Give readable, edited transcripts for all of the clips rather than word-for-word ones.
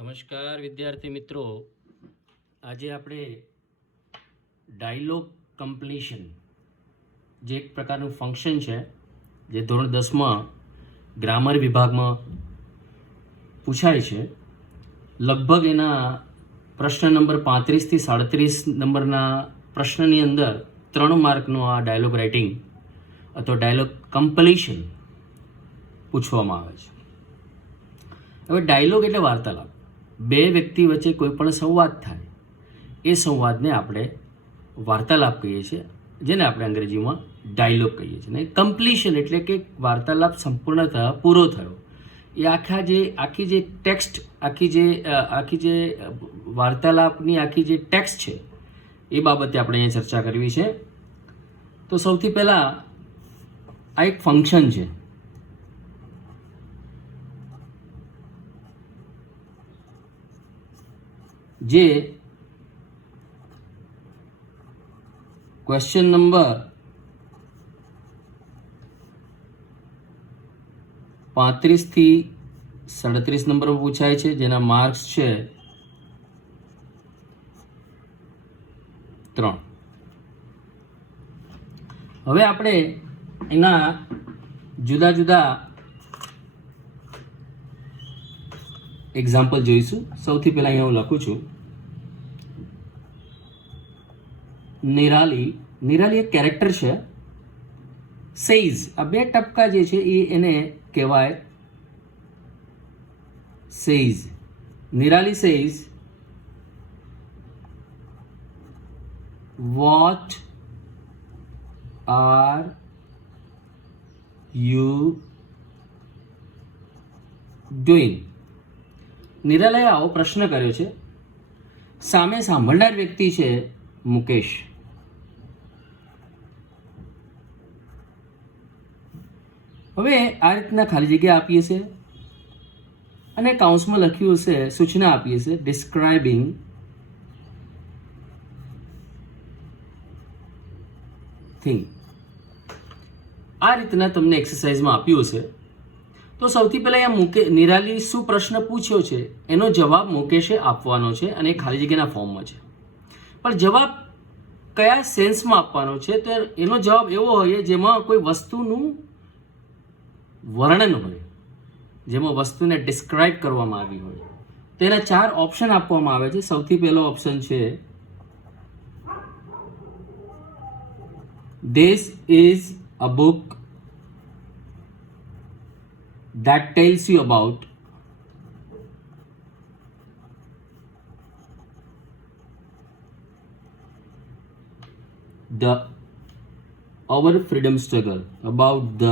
નમસ્કાર વિદ્યાર્થી મિત્રો, આજે આપણે ડાયલોગ કમ્પ્લીશન જે એક પ્રકારનું ફંક્શન છે જે ધોરણ 10માં ગ્રામર વિભાગમાં પૂછાય છે. લગભગ એના પ્રશ્ન નંબર 35 થી 37 નંબરના પ્રશ્નની અંદર 3 માર્કનું આ ડાયલોગ રાઇટિંગ અથવા ડાયલોગ કમ્પ્લીશન પૂછવામાં આવે છે. હવે ડાયલોગ એટલે વાર્તાલાપ. બે વ્યક્તિ વચ્ચે કોઈ પણ સંવાદ થાય એ સંવાદને આપણે વાર્તાલાપ કહીએ છીએ, જેને આપણે અંગ્રેજીમાં ડાયલોગ કહીએ છીએ. ને કમ્પ્લીશન એટલે કે વાર્તાલાપ સંપૂર્ણતઃ પૂરો થયો. એ આખી જે ટેક્સ્ટ આખી જે વાર્તાલાપની આખી જે ટેક્સ્ટ છે એ બાબતે આપણે અહીંયા ચર્ચા કરવી છે. તો સૌથી પહેલાં આ એક ફંક્શન છે. જે ક્વેશ્ચન નંબર 35 થી 37 નંબર પૂછાય છે, જેના માર્ક્સ છે 3. હવે આપણે એના જુદા જુદા એક્ઝામ્પલ જોઈશું. સૌથી પહેલા અહીંયા હું લખું છું નિરાલી એક કેરેક્ટર છે. સેઝ, આ બે ટપકા જે છે એને કહેવાય says. Nirali says what are you doing. નિરાલાએ આવો પ્રશ્ન કર્યો છે. સામે સાંભળનાર વ્યક્તિ છે મુકેશ. હવે આ રીતના ખાલી જગ્યા આપીએ છે અને કાઉન્સમાં લખ્યું હશે, સૂચના આપીએ છે ડિસ્ક્રાઇબિંગ થિંગ. આ રીતના તમને એક્સરસાઇઝમાં આપ્યું હશે. તો સૌથી પહેલાં અહીંયા નિરાલી શું પ્રશ્ન પૂછ્યો છે એનો જવાબ મુકેશે આપવાનો છે અને ખાલી જગ્યાના ફોર્મમાં છે. પણ જવાબ કયા સેન્સમાં આપવાનો છે તો એનો જવાબ એવો હોય જેમાં કોઈ વસ્તુનું વર્ણન હોય, જેમાં વસ્તુને ડિસ્ક્રાઇબ કરવામાં આવી હોય. તો એના 4 ઓપ્શન આપવામાં આવે છે. સૌથી પહેલો ઓપ્શન છે this is a book that tells you about our freedom struggle, about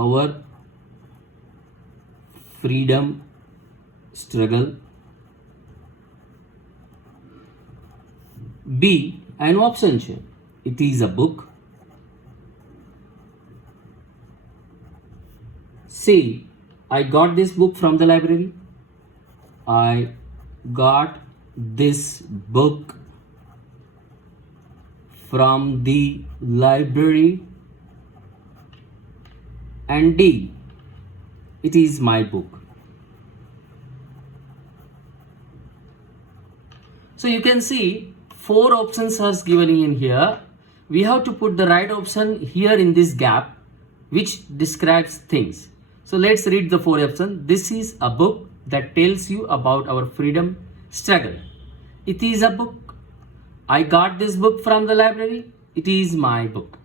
our freedom struggle. B, an option છે it is a book. C, I got this book from the library. I got this book from the library. And D, it is my book. So you can see 4 options are given in here. We have to put the right option here in this gap which describes things. So let's read the 4 options. This is a book that tells you about our freedom struggle. It is a book. I got this book from the library. It is my book.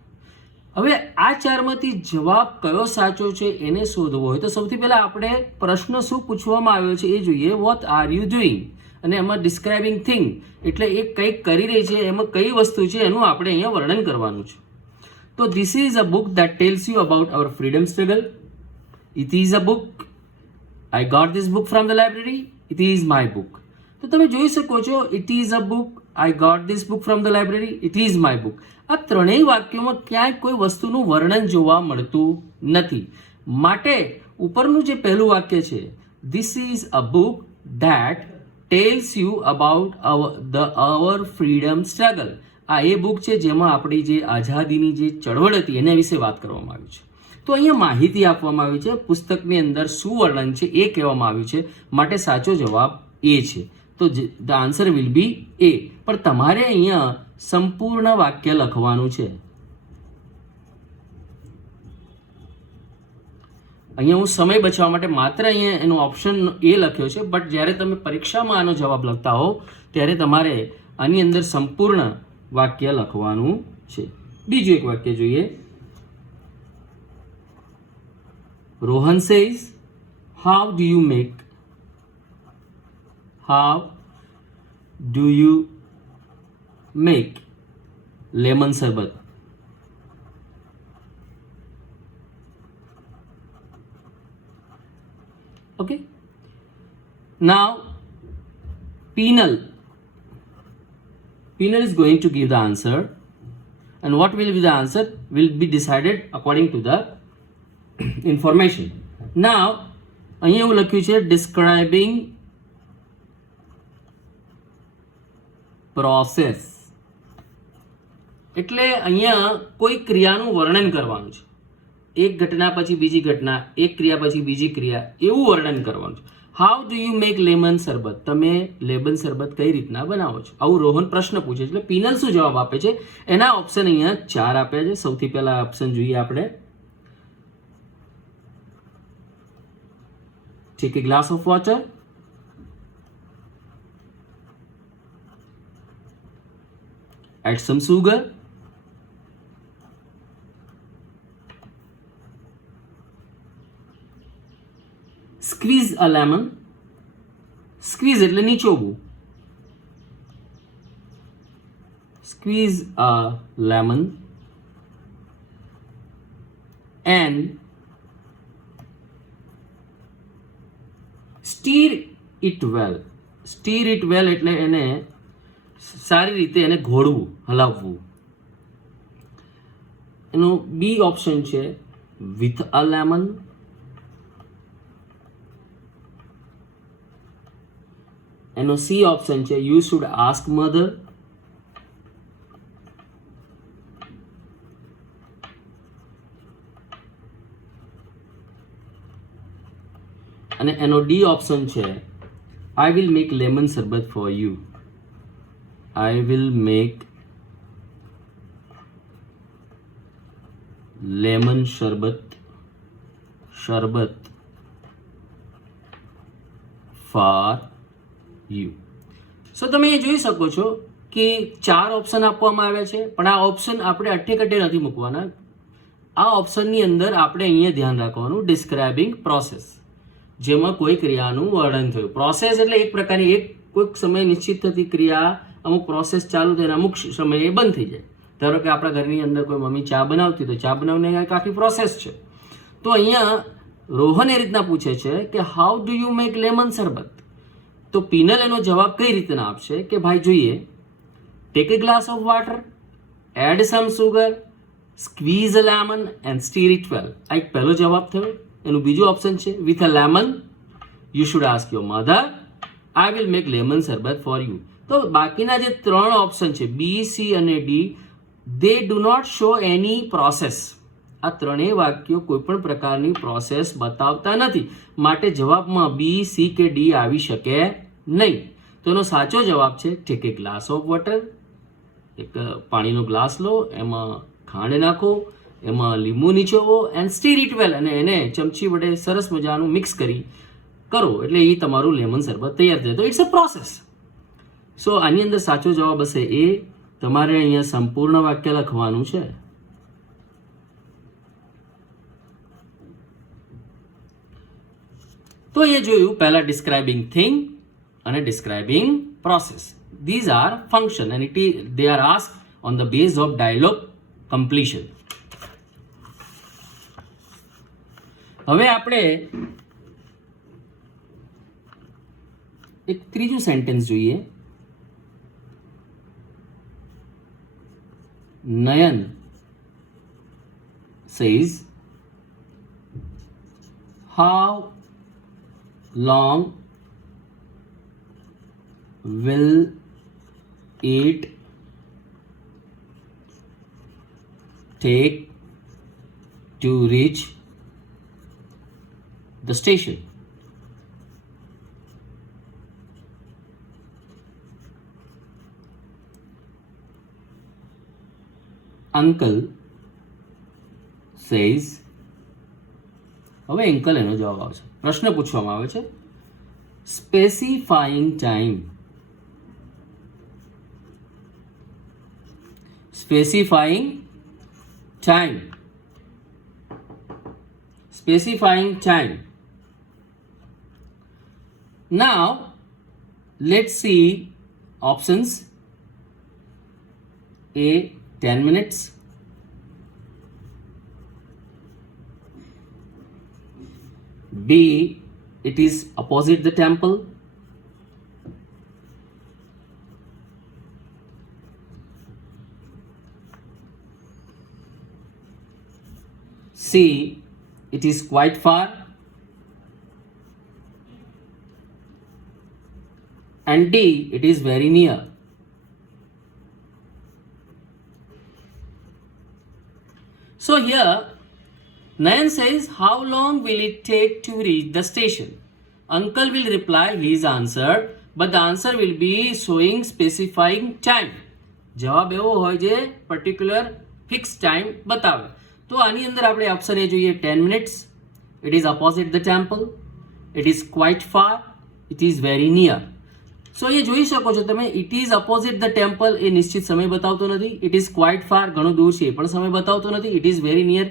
હવે આ 4માંથી જવાબ કયો સાચો છે એને શોધવો હોય તો સૌથી પહેલા આપણે પ્રશ્ન શું પૂછવામાં આવ્યો છે એ જોઈએ. વોટ આર યુ ડુઈંગ, અને એમાં ડિસ્ક્રાઇબિંગ થિંગ એટલે એ કંઈક કરી રહી છે, એમાં કઈ વસ્તુ છે એનું આપણે અહીંયા વર્ણન કરવાનું છે. તો this is a book that tells you about our freedom struggle. It is a book. I got this book from the library. It is my book. તો તમે જોઈ શકો છો it is a book, I got this book from the library, it is my book. આ ત્રણેય વાક્યોમાં ક્યાંય કોઈ વસ્તુનું વર્ણન જોવા મળતું નથી. માટે ઉપરનું જે પહેલું વાક્ય છે this is a book that tells you about our freedom struggle. આ એ બુક છે જેમાં આપણી જે આઝાદીની જે ચળવળ હતી એના વિશે વાત કરવામાં આવી છે. તો અહીંયા માહિતી આપવામાં આવી છે, પુસ્તકની અંદર શું વર્ણન છે એ કહેવામાં આવ્યું છે, માટે સાચો જવાબ એ છે. તો ધ આન્સર વિલ બી એ. પણ તમારે અહીંયા સંપૂર્ણ વાક્ય લખવાનું છે. અહીંયા હું સમય બચાવવા માટે માત્ર અહીંયા એનો ઓપ્શન એ લખ્યો છે, બટ જ્યારે તમે પરીક્ષામાં આનો જવાબ લખતા હો ત્યારે તમારે આની અંદર સંપૂર્ણ વાક્ય લખવાનું છે. બીજું એક વાક્ય જોઈએ. Rohan says, how do you make lemon શરબત? Okay. Now, Penal is going to give the answer, and what will be the answer will be decided according to the information. Now, અહીંયા એવું લખ્યું છે describing process. એટલે અહીંયા કોઈ ક્રિયાનું વર્ણન કરવાનું છે. એક ઘટના પછી બીજી ઘટના, એક ક્રિયા પછી બીજી ક્રિયા, એવું વર્ણન કરવાનું છે. How do you make lemon શરબત? તમે લેમન શરબત કઈ રીતના બનાવો છો? આવું રોહન પ્રશ્ન પૂછે છે. એટલે પિનલ શું જવાબ આપે છે? એના ઓપ્શન અહીંયા 4 આપ્યા છે. સૌથી પહેલા ઓપ્શન જોઈએ આપણે. Take a glass of water, add some sugar, squeeze a lemon. Squeeze એટલે નીચોવવું. Squeeze a lemon and stir it well. Stir it well એટલે એને સારી રીતે એને ઘોળવું, હલાવવું. એનો બી ઓપ્શન છે with a lemon. એનો સી ઓપ્શન છે યુ શુડ આસ્ક મધર. અને એનો ડી ઓપ્શન છે આઈ વિલ મેક લેમન શરબત for you. I will make lemon શરબત ફોર યુ. સો તમે એ જોઈ શકો છો કે 4 ઓપ્શન આપવામાં આવ્યા છે, પણ આ ઓપ્શન આપણે અઠ્ઠે નથી મૂકવાના. આ ઓપ્શનની અંદર આપણે અહીંયા ધ્યાન રાખવાનું ડિસ્ક્રાઇબિંગ પ્રોસેસ, જેમાં કોઈ ક્રિયાનું વર્ણન થયું. પ્રોસેસ એટલે એક પ્રકારની કોઈક સમય નિશ્ચિત થતી ક્રિયા, અમુક પ્રોસેસ ચાલુ થઈને અમુક સમયે બંધ થઈ જાય. ધારો કે આપણા ઘરની અંદર કોઈ મમ્મી ચા બનાવતી, તો ચા બનાવવાની એક આખી પ્રોસેસ છે. તો અહીંયા રોહન એ રીતના પૂછે છે કે how do you make lemon શરબત? તો પિનલ એનો જવાબ કઈ રીતના આપશે કે ભાઈ જોઈએ, tech a glass of water, add some sugar, squeeze a lemon and stir it well. આ એક પહેલો જવાબ થયો. એનું બીજું ઓપ્શન છે with a lemon, you should ask your mother, I will make lemon શરબત for you. તો બાકીના જે 3 ઓપ્શન છે બી, સી અને D, they do not show any process. આ ત્રણેય વાક્યો કોઈ પણ પ્રકારની પ્રોસેસ બતાવતા નથી, માટે જવાબમાં બી, સી કે ડી આવી શકે નહીં. તો એનો સાચો જવાબ છે tech a glass of water. એક પાણીનો ગ્લાસ લો, એમાં ખાંડ નાખો, એમાં લીંબુ નીચોવો એન્ડ સ્ટીર ઇટ વેલ, અને એને ચમચી વડે સરસ મજાનું મિક્સ કરો એટલે એ તમારું લેમન શરબત તૈયાર થાય. તો ઇટ્સ અ પ્રોસેસ. સો આની અંદર સાચો જવાબ હશે એ. તમારે અહીંયા સંપૂર્ણ વાક્ય લખવાનું છે. તો અહીંયા જોયું પહેલા ડિસ્ક્રાઇબિંગ થિંગ અને describing process. These are function and they are asked on the base of dialogue completion. હવે આપણે એક ત્રીજું સેન્ટેન્સ જોઈએ. નયન says, how long will it take to reach the station. Uncle says, હવે અંકલ એનો જવાબ આવે છે. પ્રશ્ન પૂછવામાં આવે છે, specifying time. Specifying time. Specifying time. Now, let's see options. A, 10 minutes. B, it is opposite the temple. C, it is quite far. And D, it is very near. So here, Nayan says, how long will it take to reach the station? Uncle will reply his answer, but the answer will be showing specifying time. જવાબ એવો હોય જે particular fix time બતાવે. તો આની અંદર આપણે option A જોઈએ 10 minutes, it is opposite the temple, it is quite far, it is very near. So એ જોઈ શકો છો તમે, it is opposite the temple એ નિશ્ચિત સમય બતાવતો નથી, ઇટ ઇઝ ક્વાઇટ ફાર ઘણું દૂર છે એ પણ સમય બતાવતો નથી, ઇટ ઇઝ વેરી નિયર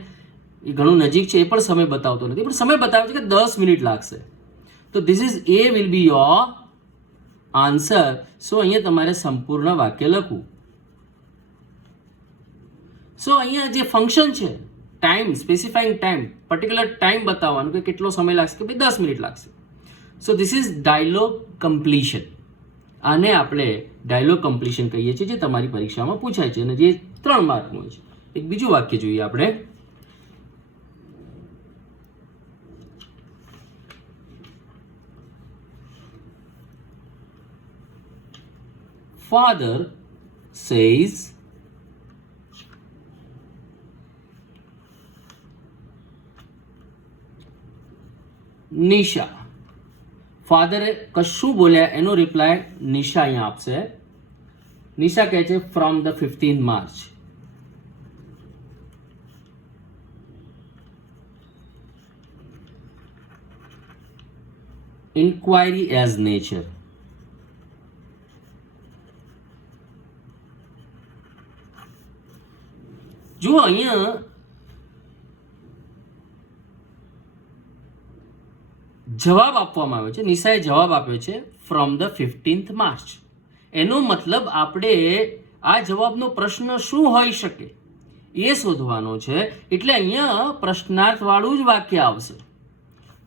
એ ઘણું નજીક છે એ પણ સમય બતાવતો નથી, પણ સમય બતાવે છે કે 10 મિનિટ લાગશે. તો ધીસ ઇઝ એ will be your answer. So અહીંયા તમારે સંપૂર્ણ વાક્ય લખવું. સો અહીંયા જે ફંક્શન છે time, specifying time, particular time બતાવવાનું કે કેટલો સમય લાગશે, કે ભાઈ 10 મિનિટ લાગશે. So this is dialogue completion. આને આપણે ડાયલોગ કમ્પ્લીશન કહીએ છીએ, જે તમારી પરીક્ષામાં પૂછાય છે અને જે 3 માર્કનું હોય છે. એક બીજું વાક્ય જોઈએ આપણે. Father says, Nisha. ફાધરે કશું બોલ્યા એનો રિપ્લાય નિશા અહીંયા આપશે. નિશા કહે છે from the 15 March. Inquiry as nature. જો અહીંયા જવાબ આપવામાં આવ્યો છે, નિશાએ જવાબ આપ્યો છે ફ્રોમ ધ 15th માર્ચ. એનો મતલબ આપણે આ જવાબનો પ્રશ્ન શું હોઈ શકે એ શોધવાનો છે. એટલે અહીંયા પ્રશ્નાર્થવાળું જ વાક્ય આવશે,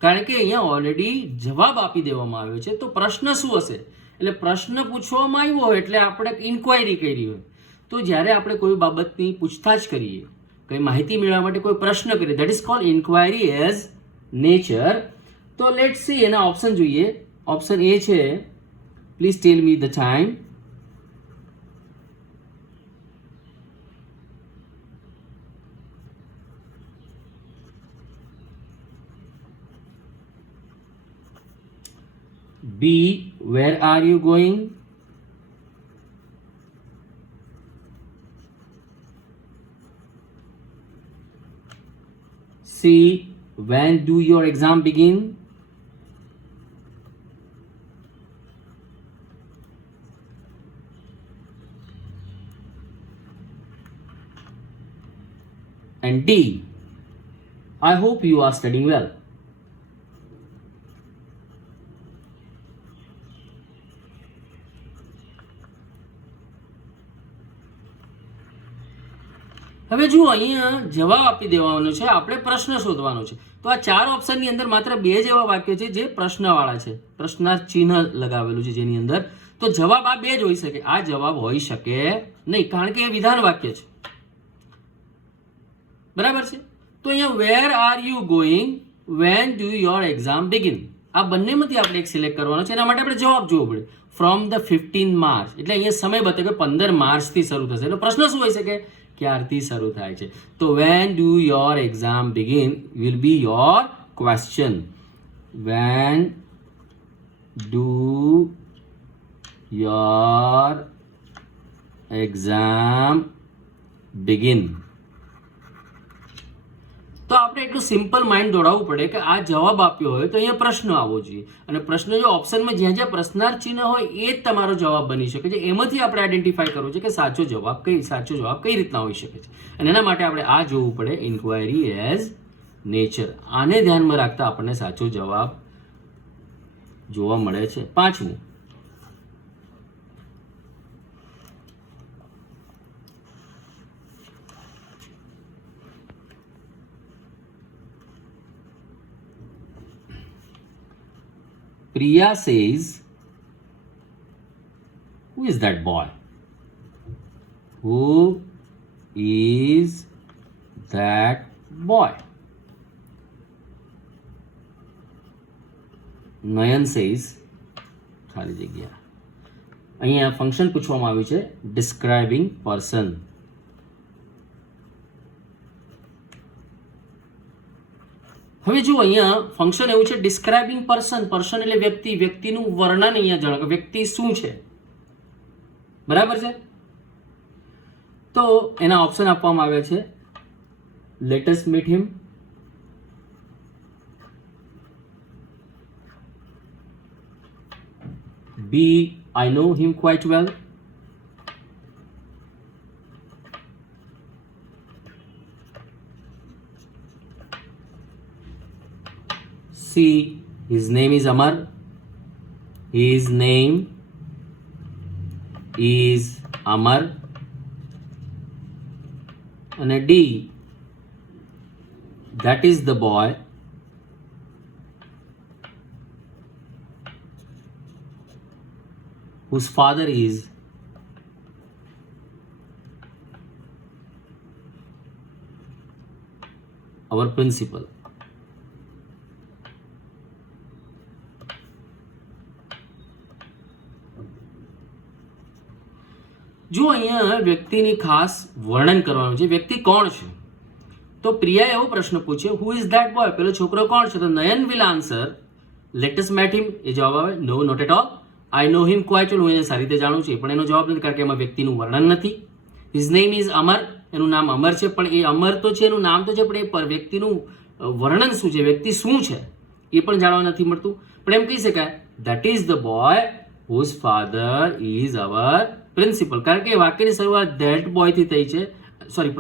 કારણ કે અહીંયા ઓલરેડી જવાબ આપી દેવામાં આવ્યો છે. તો પ્રશ્ન શું હશે? એટલે પ્રશ્ન પૂછવામાં આવ્યો હોય એટલે આપણે ઇન્ક્વાયરી કરી હોય. તો જ્યારે આપણે કોઈ બાબતની પૂછતાછ કરીએ, કંઈ માહિતી મેળવવા માટે કોઈ પ્રશ્ન કરીએ, that is called inquiry as nature. તો લેટ્સ સી એના ઓપ્શન જોઈએ. ઓપ્શન એ છે, please tell me the time. B, where are you going? C, when do your exam begin? And D, I hope you are studying well. હવે જુઓ, અહીંયા જવાબ આપી દેવાનો છે, આપણે પ્રશ્ન શોધવાનો છે. તો આ 4 ઓપ્શનની અંદર માત્ર 2 જ એવા વાક્યો છે જે પ્રશ્નવાળા છે, પ્રશ્નાર્થ ચિહ્ન લગાવેલું છે જેની અંદર. તો જવાબ આ 2 જ હોઈ શકે, આ જવાબ હોઈ શકે નહીં, કારણ કે એ વિધાન વાક્ય છે. બરાબર છે? તો અહીંયા where are you going, when do your exam begin, આ બંનેમાંથી આપણે એક સિલેક્ટ કરવાનો છે. એના માટે આપણે જવાબ જોવો પડે. ફ્રોમ ધ 15 માર્ચ એટલે અહીંયા સમય બતાવે કે 15 માર્ચથી શરૂ થશે. એટલે પ્રશ્ન શું હોઈ શકે? ક્યારથી શરૂ થાય છે? તો when do your exam begin will be your question. When do your exam begin. તો આપણે એટલું સિમ્પલ માઇન્ડ દોડાવવું પડે કે આ જવાબ આપ્યો હોય તો અહીંયા પ્રશ્ન આવવો જોઈએ, અને પ્રશ્ન જો ઓપ્શનમાં જ્યાં જ્યાં પ્રશ્નાર્થ ચિહ્ન હોય એ જ તમારો જવાબ બની શકે છે. એમાંથી આપણે આઈડેન્ટિફાઈ કરવું છે કે સાચો જવાબ કઈ રીતના હોઈ શકે છે, અને એના માટે આપણે આ જોવું પડે, ઇન્ક્વાયરી એઝ નેચર. આને ધ્યાનમાં રાખતા આપણને સાચો જવાબ જોવા મળે છે. 5મું, Priya says, who is that boy? Who is that boy? Nayan says, ખાલી જગ્યા. અહીંયા ફંક્શન પૂછવામાં આવ્યું છે, ડિસ્ક્રાઇબિંગ પર્સન. હવે જો અહીંયા ફંક્શન એવું છે ડિસ્ક્રાઇબિંગ પર્સન. પર્સન એટલે વ્યક્તિ, વ્યક્તિનું વર્ણન અહીંયા જણાવો, વ્યક્તિ શું છે, બરાબર છે? તો એના ઓપ્શન આપવામાં આવ્યા છે, let us meet him, B I know him quite well, C, his name is Amar. His name is Amar. And D, that is the boy whose father is our principal. જો અહીંયા વ્યક્તિની ખાસ વર્ણન કરવાનું છે, વ્યક્તિ કોણ છે? તો પ્રિયાએ એવો પ્રશ્ન પૂછ્યો, હુ ઇઝ ધેટ બોય? પેલો છોકરો કોણ છે? તો Nayan will answer, let us met him. એ જવાબ આવે, no not at all, I know him quite well. હું એને સારી રીતે જાણું છું, પણ એનો જવાબ નથી, કારણ કે એમાં વ્યક્તિનું વર્ણન નથી. હિઝ નેમ ઇઝ અમર, એનું નામ અમર છે, પણ એ અમર તો છે, એનું નામ તો છે, પણ એ વ્યક્તિનું વર્ણન શું છે, વ્યક્તિ શું છે એ પણ જાણવા નથી મળતું. પણ એમ કહી શકાય, that is the boy whose father is our principal. કારણ કે વાક્યની શરૂઆત ધેટ બોયથી થઈ છે, સોરી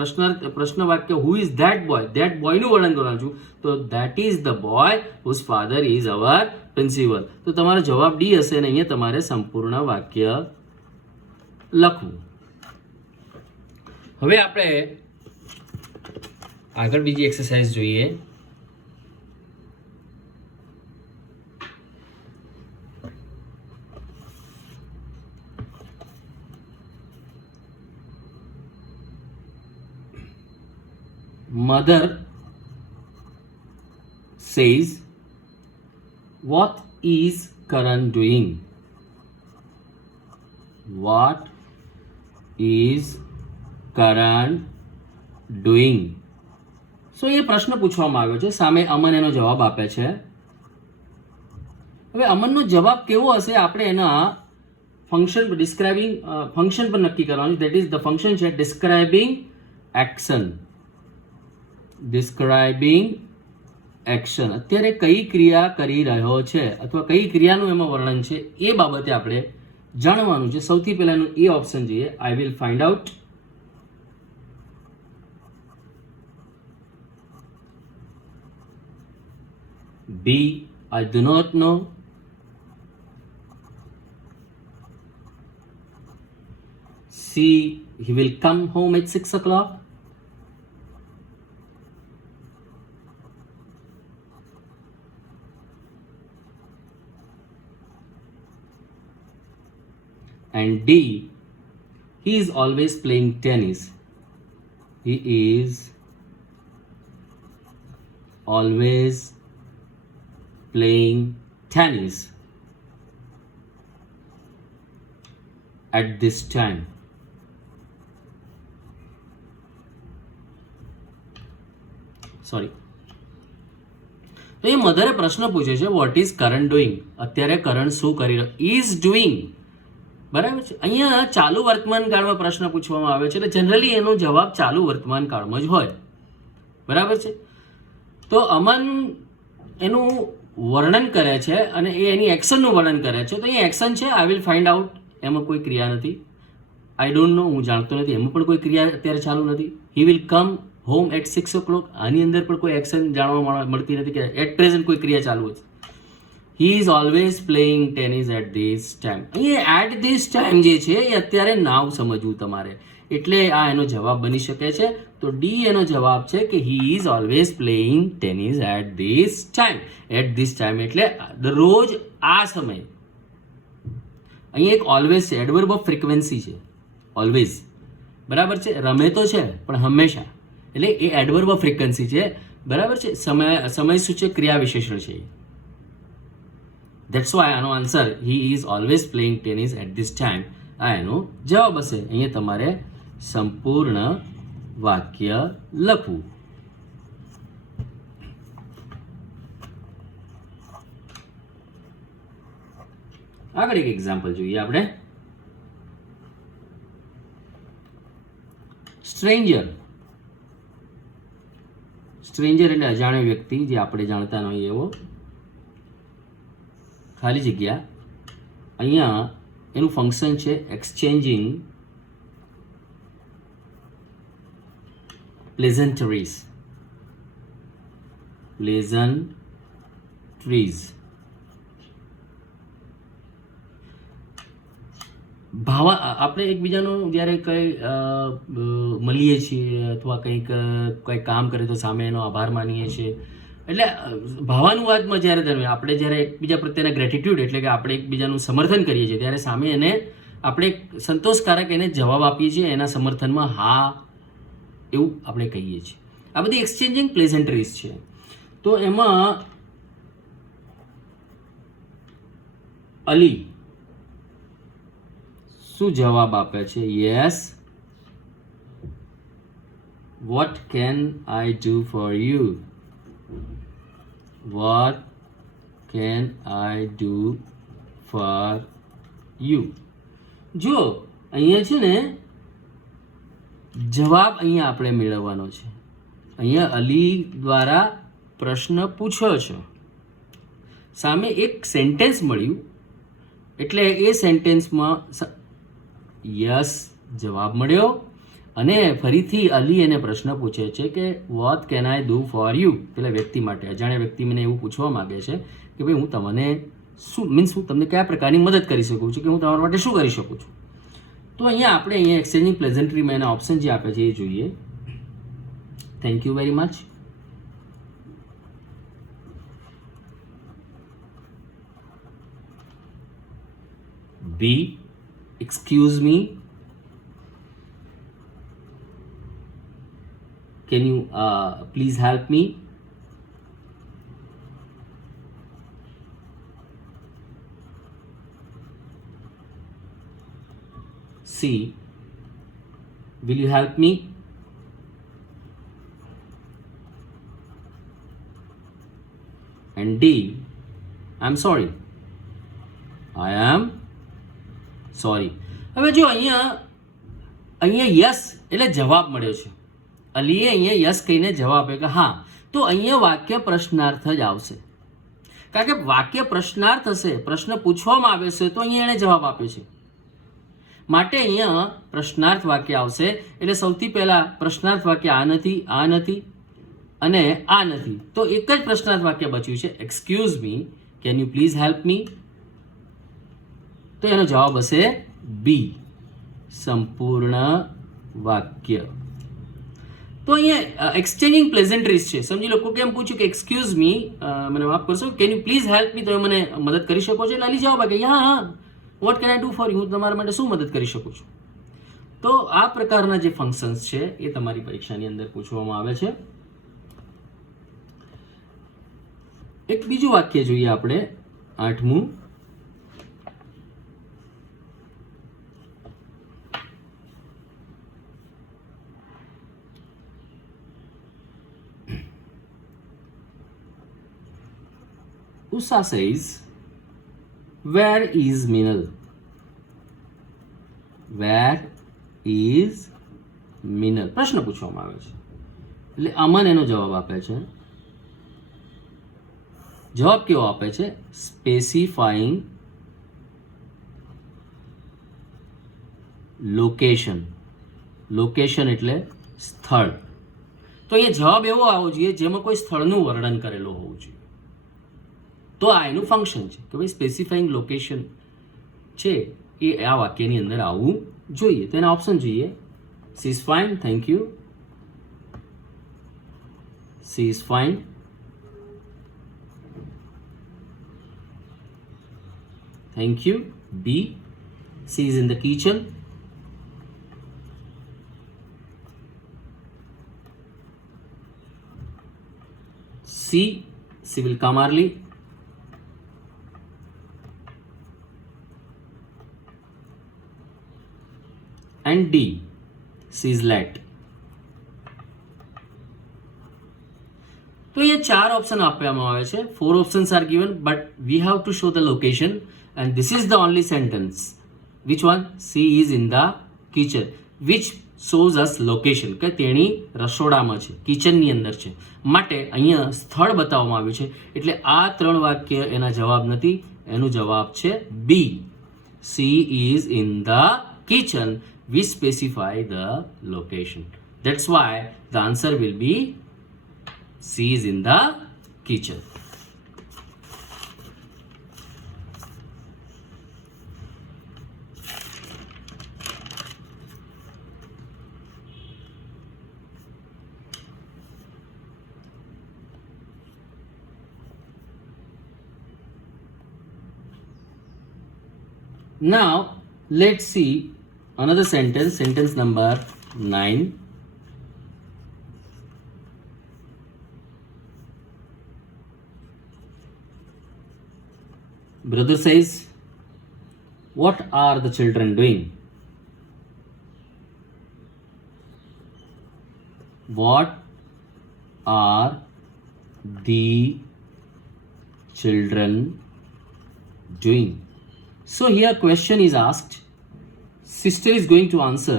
પ્રશ્ન વાક્ય who is that boy, that બોયનું વર્ણન કરવાનું છું, તો that is the boy whose father is our principal. તો તમારો જવાબ ડી હશે, અને અહીંયા તમારે સંપૂર્ણ વાક્ય લખવું. હવે આપણે આગળ બીજી એક્સરસાઇઝ જોઈએ. Mother says, what is Karan doing? What is Karan doing? So એ પ્રશ્ન પૂછવામાં આવ્યો છે, સામે અમન એનો જવાબ આપે છે. હવે અમનનો જવાબ કેવો હશે આપણે એના ફંક્શન ડિસ્ક્રાઇબિંગ ફંક્શન પર નક્કી કરવાનું. ધેટ ઇઝ ધ ફંક્શન છે ડિસ્ક્રાઇબિંગ એક્શન. ડિસ્ક્રાઇબિંગ એક્શન, અત્યારે કઈ ક્રિયા કરી રહ્યો છે અથવા કઈ ક્રિયાનું એમાં વર્ણન છે એ બાબતે આપણે જાણવાનું છે. સૌથી પહેલાનું એ ઓપ્શન જોઈએ, I will find out. B, I do not know. C, he will come home at 6 o'clock. And D, he is always playing tennis. He is always playing tennis at this time. Sorry. તો એ મધરે પ્રશ્ન પૂછે છે what is Karan doing, અત્યારે કરણ શું કરી રહ્યો, is doing, બરાબર છે. અહીંયા ચાલુ વર્તમાન કાળમાં પ્રશ્ન પૂછવામાં આવે છે એટલે જનરલી એનો જવાબ ચાલુ વર્તમાન કાળમાં જ હોય, બરાબર છે. તો અમન એનું વર્ણન કરે છે અને એ એની એક્શનનું વર્ણન કરે છે. તો અહીંયા એક્શન છે આઈ વિલ ફાઇન્ડ આઉટ, એમાં કોઈ ક્રિયા નથી. આઈ ડોન્ટ નો, હું જાણતો નથી, એમાં પણ કોઈ ક્રિયા અત્યારે ચાલુ નથી. He will come home at 6 o'clock, આની અંદર પણ કોઈ એક્શન જાણવા મળતી નથી કે એટ પ્રેઝન્ટ કોઈ ક્રિયા ચાલુ છે. He is always playing tennis at this time. અહીંયા એટ ધીસ ટાઈમ જે છે એ અત્યારે નાવ સમજવું તમારે, એટલે આ એનો જવાબ બની શકે છે. તો ડી એનો જવાબ છે કે he is always playing tennis at this time. At this time એટલે દરરોજ આ સમય. અહીંયા એક ઓલવેઝ છે, એડવર્બ ઓફ ફ્રીક્વન્સી છે, ઓલવેઝ, બરાબર છે. રમે તો છે પણ હંમેશા, એટલે એ એડવર્બ ઓફ ફ્રીક્વન્સી છે, બરાબર છે. સમય સૂચક ક્રિયા વિશેષણ છે. ધેટ્સ વાય આનો answer he is always playing tennis at this time, આ એનો જવાબ હશે. અહીંયા તમારે સંપૂર્ણ વાક્ય લખવું. આગળ એક એક્ઝામ્પલ જોઈએ આપણે. સ્ટ્રેન્જર. સ્ટ્રેન્જર એટલે અજાણ્યો વ્યક્તિ, જે આપણે જાણતા ન હોઈએ એવો. ખાલી જગ્યા. અહીંયા એનું ફંક્શન છે એક્સચેન્જિંગ પ્લેઝન્ટરીઝ. પ્લેઝન્ટરીઝ ભાવા, આપણે એકબીજાનું જ્યારે કંઈ મળીએ છીએ અથવા કંઈક કામ કરે તો સામે એનો આભાર માનીએ છીએ, એટલે ભાવાનુવાદમાં જ્યારે આપણે જ્યારે એકબીજા પ્રત્યેના ગ્રેટિટ્યૂડ એટલે કે આપણે એકબીજાનું સમર્થન કરીએ છીએ ત્યારે સામે એને આપણે સંતોષકારક એને જવાબ આપીએ છીએ, એના સમર્થનમાં હા એવું આપણે કહીએ છીએ. આ બધી એક્સચેન્જિંગ પ્લેઝન્ટરીઝ છે. તો એમાં અલી શું જવાબ આપે છે? Yes, what can I do for you? What can I do for you? જો અહીંયા છે ને જવાબ અહીંયા આપણે મેળવવાનો છે. અહીંયા અલી દ્વારા પ્રશ્ન પૂછ્યો છે, સામે એક સેન્ટેન્સ મળ્યું, એટલે એ સેન્ટેન્સમાં યસ જવાબ મળ્યો અને ફરીથી અલી એને પ્રશ્ન પૂછે છે કે what can I do for you? પેલા વ્યક્તિ માટે, અજાણ્યા વ્યક્તિ મને એવું પૂછવા માંગે છે કે ભાઈ હું તમને શું મીન્સ હું તમને કયા પ્રકારની મદદ કરી શકું છું, કે હું તમારા માટે શું કરી શકું છું. તો અહીંયા આપણે અહીંયા એક્સચેન્જિંગ પ્લેઝન્ટરીમાં એના ઓપ્શન જે આપે છે એ જોઈએ. Thank you very much. B, excuse me, can you please help me? C, will you help me? And D, I'm sorry, I am sorry. હવે જો અહીંયા યસ એટલે જવાબ મળ્યો છે. અલીએ અહીંયા યસ કહીને જવાબ આપ્યો કે હા, તો અહીંયા વાક્ય પ્રશ્નાર્થ જ આવશે, કારણ કે વાક્ય પ્રશ્નાર્થ હશે, પ્રશ્ન પૂછવામાં આવે છે તો અહીંયા એણે જવાબ આપ્યો છે, માટે અહીંયા પ્રશ્નાર્થ વાક્ય આવશે. એટલે સૌથી પહેલા પ્રશ્નાર્થ વાક્ય આ નથી અને આ નથી, તો એક જ પ્રશ્નાર્થ વાક્ય બચ્યું છે, excuse me, can you please help me? તો એનો જવાબ હશે બી, સંપૂર્ણ વાક્ય. તો અહીંયા એક્સચેન્જિંગ પ્લેઝન્ટરીઝ છે. સમજી લો કેમ પૂછ્યું કે એક્સક્યુઝ મી, મને માફ કરશો, can you please help me? તમે મને મદદ કરી શકો છો? એટલે અલી જવાબ આપે હા, what can I do for you? હું તમારા માટે શું મદદ કરી શકું છું? તો આ પ્રકારના જે ફંક્શન્સ છે એ તમારી પરીક્ષાની અંદર પૂછવામાં આવે છે. એક બીજું વાક્ય જોઈએ આપણે, 8મું. Usha says, where is Minal? Where is Minal? પ્રશ્ન પૂછવામાં આવે છે એટલે અમન એનો જવાબ આપે છે. જવાબ કેવો આપે છે? Specifying location. લોકેશન એટલે સ્થળ. તો અહીંયા જવાબ એવો આવવો જોઈએ જેમાં કોઈ સ્થળનું વર્ણન કરેલું હોવું જોઈએ. તો આ એનું ફંક્શન છે કે ભાઈ સ્પેસિફાઈંગ લોકેશન છે એ આ વાક્યની અંદર આવવું જોઈએ. તો એના ઓપ્શન જોઈએ. She is fine, thank you. She is fine. Thank you. B, she is in the kitchen. C, she will come early. And D, she is late. તો ये 4 ऑप्शन આપવામાં આવે છે. 4 options are given, but we have to show the location, and this is the only sentence. Which one? She is in the kitchen, which shows us location કે તેણી રસોડામાં છે, કિચનની અંદર છે. માટે અહીંયા સ્થળ બતાવવામાં આવ્યું છે. એટલે આ 3 વાક્ય એના જવાબ નથી. એનું જવાબ છે બી. She is in the kitchen. We specify the location. That's why the answer will be she is in the kitchen. Now let's see another sentence, sentence number 9. Brother says, what are the children doing? What are the children doing? So here question is asked. Sister is going to answer.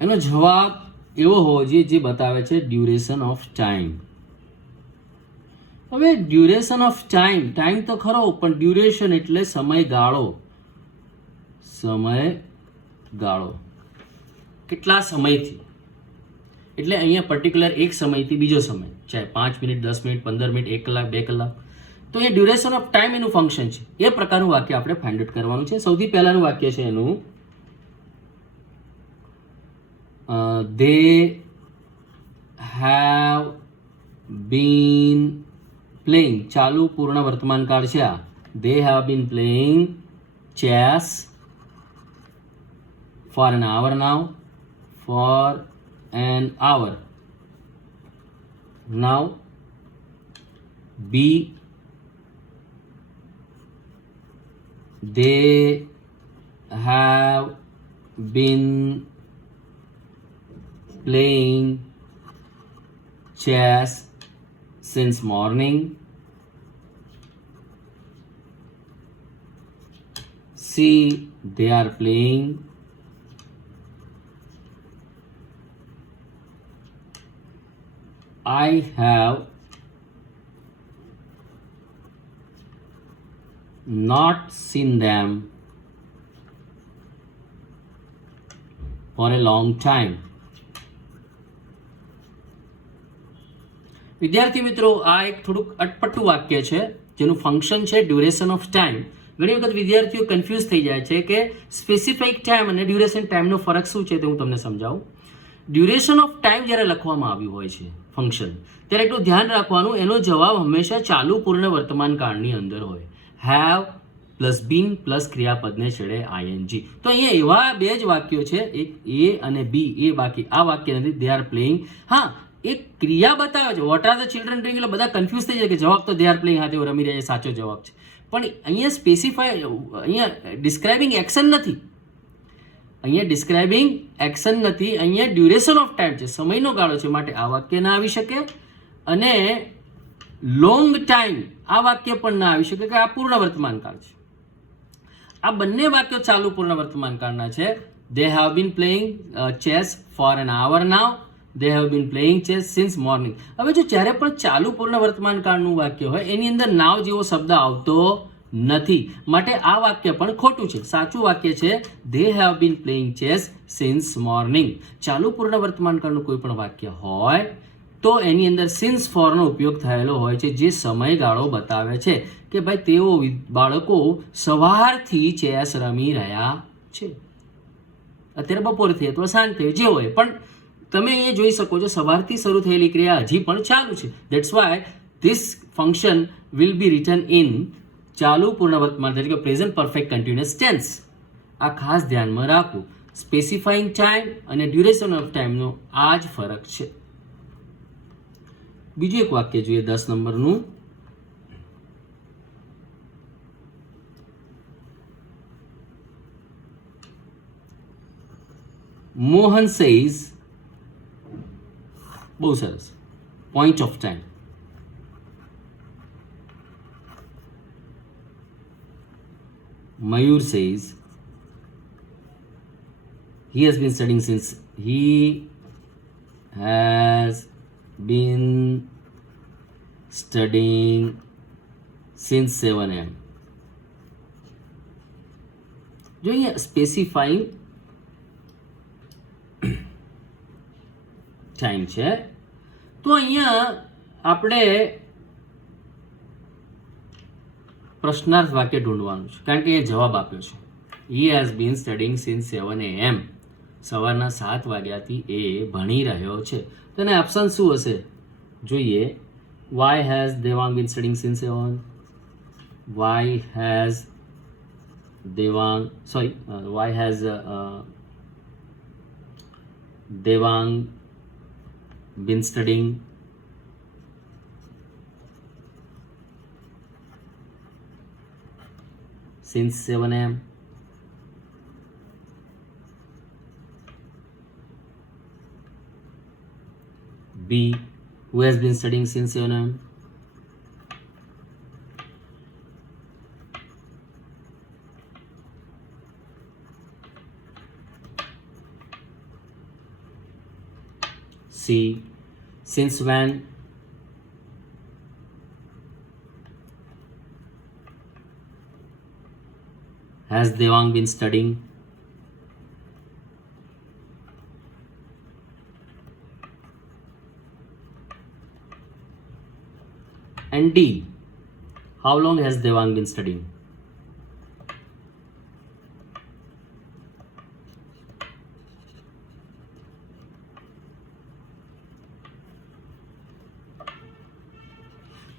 એનો જવાબ એવો હોવો જોઈએ જે બતાવે છે duration of time. હવે duration of time, time તો ખરો પણ ડ્યુરેશન એટલે સમયગાળો. સમયગાળો કેટલા સમયથી, એટલે અહીંયા પર્ટિક્યુલર એક સમયથી બીજો સમય, ચાહે 5 મિનિટ, 10 મિનિટ, 15 મિનિટ, 1 કલાક, 2 કલાક. તો એ ડ્યુરેશન ઓફ ટાઈમ એનું ફંક્શન છે. એ પ્રકારનું વાક્ય આપણે ફાઇન્ડ આઉટ કરવાનું છે. સૌથી પહેલાનું વાક્ય છે એનું they have been playing. ચાલુ પૂર્ણ વર્તમાન કાળ છે આ. they have been playing chess for an hour now. For an hour. Now B, they have been playing chess since morning. C, they are playing. I have not seen them for a long time. વિદ્યાર્થી મિત્રો, આ એક થોડુંક અટપટું વાક્ય છે જેનું function છે duration of time. ઘણી વખત વિદ્યાર્થીઓ કન્ફ્યુઝ થઈ જાય છે કે સ્પેસિફિક ટાઈમ અને ડ્યુરેશન ટાઈમનો ફરક શું છે તે હું તમને સમજાવું. ડ્યુરેશન ઓફ ટાઈમ જ્યારે લખવામાં આવ્યું હોય છે ફંક્શન, ત્યારે એટલું ધ્યાન રાખવાનું એનો જવાબ હંમેશા ચાલુ પૂર્ણ વર્તમાન કાળની અંદર હોય. હેવ પ્લસ બીન પ્લસ ક્રિયાપદને છેડે આઈએનજી. તો અહીંયા એવા 2 જ વાક્યો છે, એક એ અને બી. એ બાકી આ વાક્ય નથી. They are playing. હા, એક ક્રિયા બતાવે છે. What are the children doing, એટલે બધા કન્ફ્યુઝ થઈ જાય કે જવાબ તો દે આર પ્લેઇંગ, હા તેઓ રમી રહ્યા છે, સાચો જવાબ છે. પણ અહીંયા સ્પેસિફાય, અહીંયા ડિસ્ક્રાઇબિંગ એક્શન નથી. અહીંયા ડિસ્ક્રાઇબિંગ એક્શન નથી, અહીંયા ડ્યુરેશન ઓફ ટાઈમ છે, સમયનો ગાળો છે, માટે આ વાક્ય ના આવી શકે. અને લોંગ ટાઈમ આ વાક્ય પણ ના આવી શકે કે આ પૂર્ણ વર્તમાન કાળ છે. આ બંને વાક્યો ચાલુ પૂર્ણ વર્તમાન કાળના છે. They have been playing chess for an hour now, they have been playing chess since morning. હવે જો જ્યારે પણ ચાલુ પૂર્ણ વર્તમાન કાળનું વાક્ય હોય એની અંદર નાવ જેવો શબ્દ આવતો નથી, માટે આ વાક્ય પણ ખોટું છે. સાચું વાક્ય છે they have been playing chess since morning. ચાલુ પૂર્ણ વર્તમાન કાળનું કોઈ પણ વાક્ય હોય તો એની અંદર સિન્સ ફોરનો ઉપયોગ થયેલો હોય છે, જે સમયગાળો બતાવે છે કે ભાઈ તેઓ બાળકો સવારથી ચેસ રમી રહ્યા છે. અત્યારે બપોરથી અથવા સાંજથી જે હોય, પણ તમે અહીંયા જોઈ શકો છો સવારથી શરૂ થયેલી ક્રિયા હજી પણ ચાલુ છે. That's why this function will be return in ચાલુ પૂર્ણ વર્તમાન તરીકે પ્રેઝન્ટ પરફેક્ટ કન્ટિન્યુઅસ ટેન્સ. આ ખાસ ધ્યાનમાં રાખવું. સ્પેસિફાઈંગ ટાઈમ અને ડ્યુરેશન ઓફ ટાઈમનો આ જ ફરક છે. બીજું એક વાક્ય જોઈએ 10 નંબરનું. મોહન સેઝ, બહુ સરસ, point of time. Mayur says he has been studying since 7 am. જો અહીંયા સ્પેસિફાઈંગ ટાઈમ છે તો અહીંયા આપણે પ્રશ્નાર્થ વાક્ય ઢૂંઢવાનું છે, કારણ કે એ જવાબ આપ્યો છે. હી has been studying since 7 AM. સવારના 7 વાગ્યાથી એ ભણી રહ્યો છે. તો એના ઓપ્શન શું હશે જોઈએ. Why has Devang been studying since 7? Why has Devang Devang been studying since 7 am? B, who has been studying since 7 am? C, since when? Has Devang been studying? And D, how long has Devang been studying?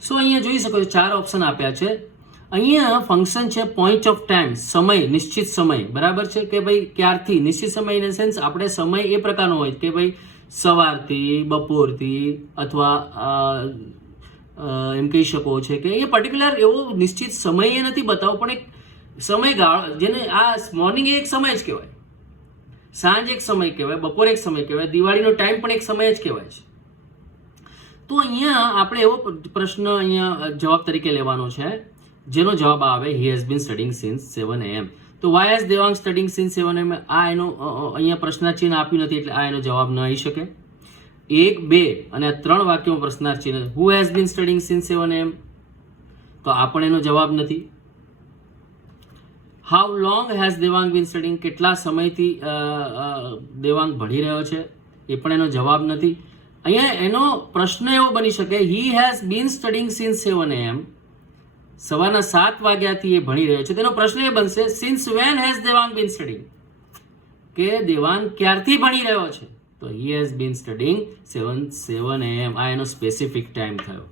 સો અહીંયા જોઈ શકો છો 4 option આપ્યા છે. અહીંયા function છે point of time, સમય, નિશ્ચિત સમય, બરાબર છે કે ભાઈ ક્યારથી. નિશ્ચિત સમય ઇન સેન્સ આપણે સમય એ પ્રકારનો હોય કે ભાઈ સવારથી, બપોરથી, અથવા એમ કહી શકો છે કે એ પર્ટિક્યુલર એવો નિશ્ચિત સમય એ નથી બતાવો, પણ એક સમયગાળો, જેને આ મોર્નિંગ એક સમય જ કહેવાય, સાંજ એક સમય કહેવાય, બપોર એક સમય કહેવાય, દિવાળીનો ટાઈમ પણ એક સમય જ કહેવાય છે. તો અહીંયા આપણે એવો પ્રશ્ન અહીંયા જવાબ તરીકે લેવાનો છે જેનો જવાબ આવે હી has been studying since 7 AM. તો Y has Devang studying since 7 AM, આ એનો અહીંયા પ્રશ્નાર્થ ચિહ્ન આપ્યું નથી એટલે આ એનો જવાબ ન આવી શકે. 1, 2 અને 3 વાક્યોમાં પ્રશ્નાર્થ ચિહ્ન. Who has been studying since 7 AM, તો આ પણ એનો જવાબ નથી. How long has Devang been studying, કેટલા સમયથી દેવાંગ ભણી રહ્યો છે, એ પણ એનો જવાબ નથી. અહીંયા એનો પ્રશ્ન એવો બની શકે હી has been studying since 7 AM, સવારના 7 વાગ્યાથી એ ભણી રહ્યો છે. તેનો પ્રશ્ન એ બનશે since when has Devang been studying, કે દેવાંગ ક્યારથી ભણી રહ્યો છે. તો he has been studying 7 AM, આ એનો સ્પેસિફિક ટાઈમ થયો,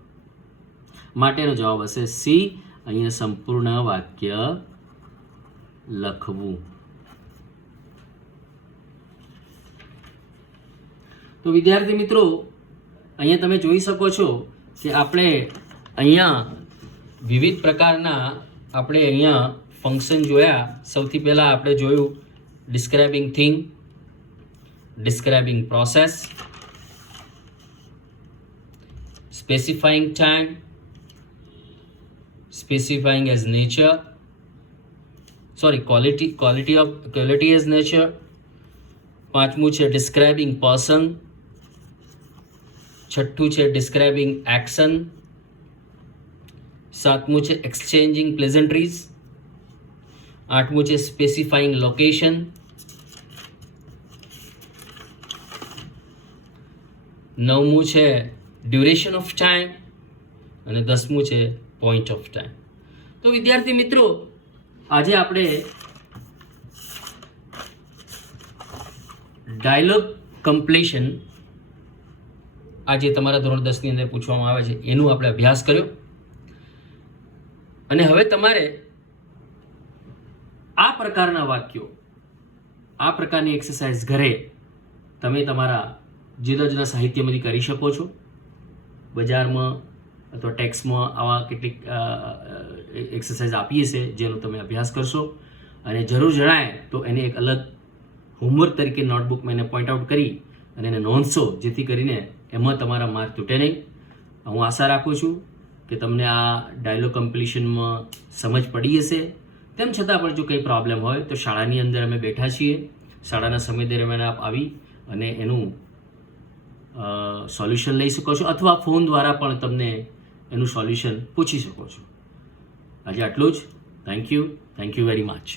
માટેનો જવાબ હશે સી. અહીંયા સંપૂર્ણ વાક્ય લખવું. તો વિદ્યાર્થી મિત્રો, અહીંયા તમે જોઈ શકો છો કે આપણે અહીંયા વિવિધ પ્રકારના આપણે અહીંયા ફંક્શન જોયા. સૌથી પહેલાં આપણે જોયું describing thing, describing process, specifying time, specifying as nature, quality as nature. પાંચમું છે describing person. છઠ્ઠું છે describing action. સાતમું છે exchanging pleasantries. આઠમું છે specifying location. નવમું છે duration of time અને 10મું છે point of time. તો વિદ્યાર્થી મિત્રો, આજે આપણે ડાયલોગ કમ્પ્લીશન, આજે તમારા ધોરણ 10ની અંદર પૂછવામાં આવે છે એનું આપણે અભ્યાસ કર્યો. અને હવે તમારે આ પ્રકારના વાક્યો, આ પ્રકારની એક્સરસાઇઝ ઘરે તમે તમારા જુદા જુદા સાહિત્યમાંથી કરી શકો છો. બજારમાં અથવા ટેક્સ્ટમાં આવા કેટલીક એક્સરસાઇઝ આપીએ છે જેનો તમે અભ્યાસ કરશો અને જરૂર જણાય તો એને એક અલગ હોમવર્ક તરીકે નોટબુકમાં એને પોઈન્ટ આઉટ કરી અને એને નોંધશો, જેથી કરીને એમાં તમારા માર્ક તૂટે નહીં. હું આશા રાખું છું કે તમને આ ડાયલોગ કમ્પ્લીશનમાં સમજ પડી હશે. તેમ છતાં પણ જો કંઈ પ્રોબ્લેમ હોય તો શાળાની અંદર અમે બેઠા છીએ. શાળાના સમય દરમિયાન આપ આવી અને એનું સોલ્યુશન લઈ શકો છો, અથવા ફોન દ્વારા પણ તમને એનું સોલ્યુશન પૂછી શકો છો. આજે આટલું જ. Thank you very much.